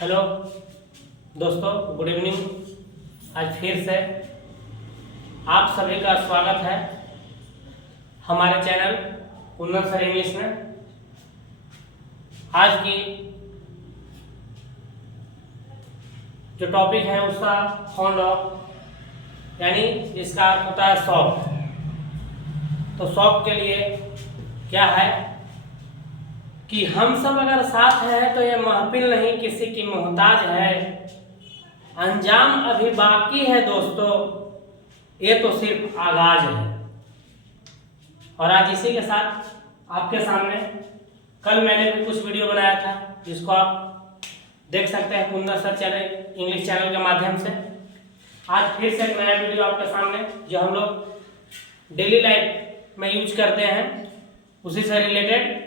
Hello दोस्तों, good evening. आज फिर से आप सभी का स्वागत है हमारे चैनल कुंदन सर इंग्लिश में। आज की जो टॉपिक है उसका फाउंड ऑफ, यानी इसका अर्थ होता है शौक। तो शौक के लिए क्या है कि हम सब अगर साथ हैं तो ये महफिल नहीं किसी की मोहताज है। अंजाम अभी बाकी है दोस्तों, ये तो सिर्फ आगाज है। और आज इसी के साथ आपके सामने कल मैंने भी कुछ वीडियो बनाया था जिसको आप देख सकते हैं Kundan sir channel English channel के माध्यम से। आज फिर से एक नया वीडियो आपके सामने जो हम लोग डेली लाइफ में यूज करते हैं उसी से रिलेटेड।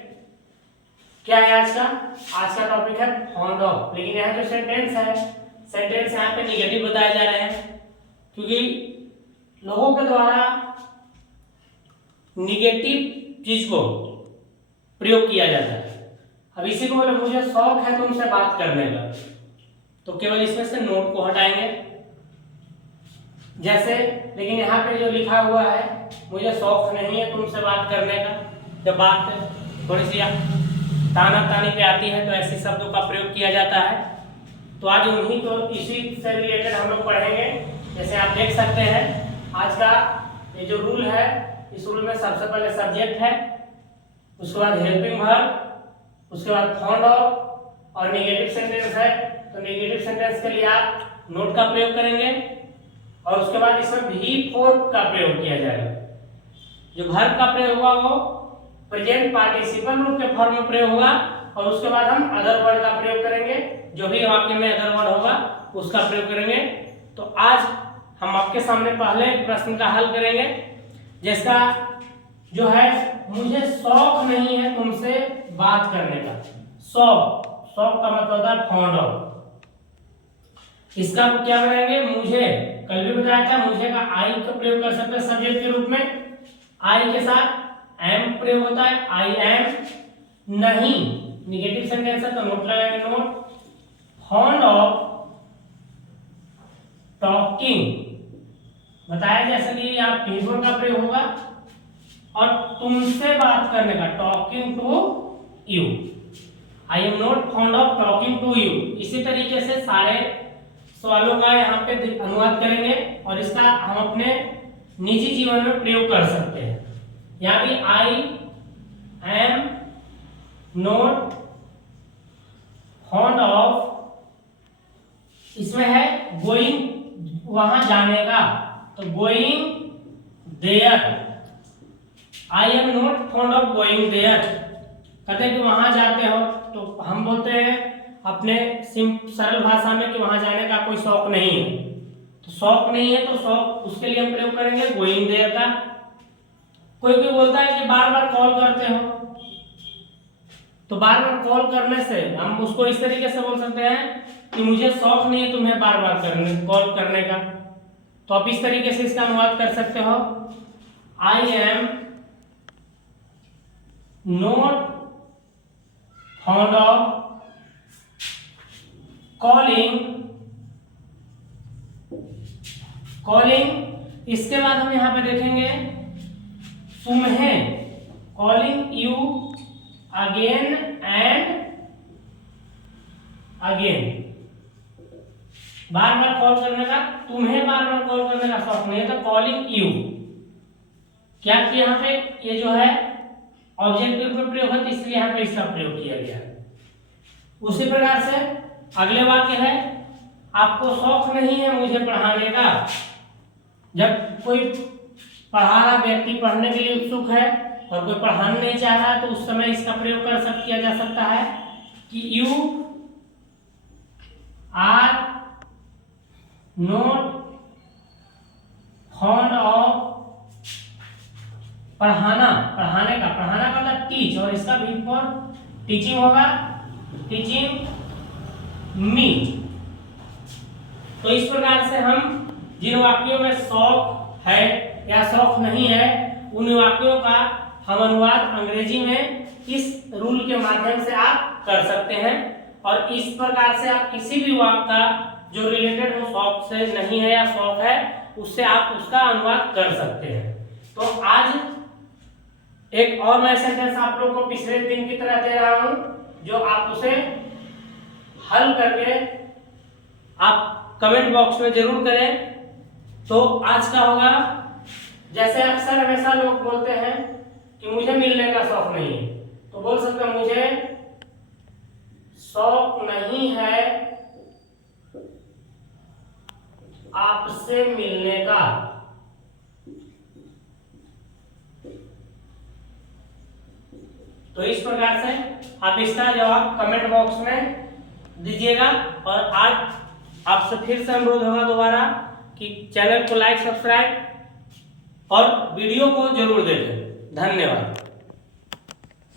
क्या है आज का टॉपिक है फाउंड ऑफ। लेकिन यहाँ जो सेंटेंस है, सेंटेंस यहाँ पे निगेटिव बताए जा रहे हैं क्योंकि लोगों के द्वारा निगेटिव चीज को प्रयोग किया जाता है। अब इसी को बोले मुझे शौक है तुमसे बात करने का, तो केवल इसमें से नोट को हटाएंगे जैसे। लेकिन यहाँ पे जो लिखा हुआ है मुझे शौक नहीं है तुमसे बात करने का, जब बात थोड़ी सी ताना तानी पे आती है तो ऐसे शब्दों का प्रयोग किया जाता है। तो आज उन्हीं को इसी से रिलेटेड हम लोग पढ़ेंगे। जैसे आप देख सकते हैं आज का ये जो रूल है, इस रूल में सबसे पहले सब्जेक्ट है, उसके बाद हेल्पिंग वर्ब, उसके बाद फाउंड ऑफ और नेगेटिव सेंटेंस है। तो नेगेटिव सेंटेंस के लिए आप नोट का प्रयोग करेंगे और उसके बाद इसमें भी फोर का प्रयोग किया जाएगा। जो वर्ब का प्रयोग हुआ वो प्रेजेंट पार्टिसिपल रूप के फॉर्म में प्रयोग होगा और उसके बाद हम अदर वर्ड का प्रयोग करेंगे। जो भी वाक्य में अदर वर्ड होगा उसका प्रयोग करेंगे। तो आज हम आपके सामने पहले प्रश्न का हल करेंगे जिसका जो है मुझे शौक नहीं है तुमसे बात करने का। शौक का मतलब होता है फाउंड ऑफ। इसका क्या बनाएंगे, मुझे कल भी बताया था मुझे का आई का प्रयोग कर सकते हैं सब्जेक्ट के रूप में। आई के साथ एम प्रयोग होता है, आई एम नहीं निगेटिव सेंटेंस है तो नोट लगाएंगे नोट। फाउंड ऑफ टॉकिंग बताया जैसे कि आप टेलीफोन का प्रयोग होगा और तुमसे बात करने का talking to you. I am not fond of talking to you. इसी तरीके से सारे सवालों का यहाँ पे अनुवाद करेंगे और इसका हम अपने निजी जीवन में प्रयोग कर सकते हैं। यहाँ भी I am not fond of, इसमें है गोइंग वहां जाने का, तो going there. I am not fond of going there, कहते हैं कि वहां जाते हो, तो हम बोलते हैं अपने सरल भाषा में कि वहां जाने का कोई शौक नहीं है। तो शौक नहीं है तो शौक उसके लिए हम प्रयोग करेंगे गोइंग देयर का। कोई बोलता है कि बार बार कॉल करते हो, तो बार बार कॉल करने से हम उसको इस तरीके से बोल सकते हैं कि मुझे शौक नहीं है तुम्हें बार बार कॉल करने का। तो आप इस तरीके से इसका अनुवाद कर सकते हो, आई am not fond of calling. इसके बाद हम यहां पे देखेंगे तुम्हें, calling you again and again. Bar bar call करने का, तुम्हें बार बार कॉल करने का शौक नहीं है तो कॉलिंग यू। क्या कि यहाँ पे ये जो है ऑब्जेक्ट के रूप में प्रयोग है, इसलिए यहाँ पे इसका प्रयोग किया गया है। उसी प्रकार से अगले वाक्य है आपको शौक नहीं है मुझे पढ़ाने का। जब कोई पढ़ा रहा व्यक्ति पढ़ने के लिए उत्सुक है और कोई पढ़ाना नहीं चाह रहा तो उस समय इसका प्रयोग किया जा सकता है कि you are not fond of पढ़ाने का मतलब टीच, और इसका भी फॉर टीचिंग होगा, टीचिंग मी। तो इस प्रकार से हम जिन वाक्यों में शौक है या शौक नहीं है उन वाक्यों का हम अनुवाद अंग्रेजी में इस रूल के माध्यम से आप कर सकते हैं। और इस प्रकार से आप किसी भी वाक्य का जो रिलेटेड हो शौक से नहीं है या शौक है उससे आप उसका अनुवाद कर सकते हैं। तो आज एक और मैं सेंटेंस आप लोगों को पिछले दिन की तरह दे रहा हूं जो आप उसे हल करके आप कमेंट बॉक्स में जरूर करें। तो आज का होगा, जैसे अक्सर हमेशा लोग बोलते हैं कि मुझे मिलने का शौक नहीं है, तो बोल सकते हैं मुझे शौक नहीं है आपसे मिलने का। तो इस प्रकार से आप इसका जवाब कमेंट बॉक्स में दीजिएगा। और आज आपसे फिर से अनुरोध होगा दोबारा कि चैनल को लाइक, सब्सक्राइब और वीडियो को जरूर देखें। धन्यवाद।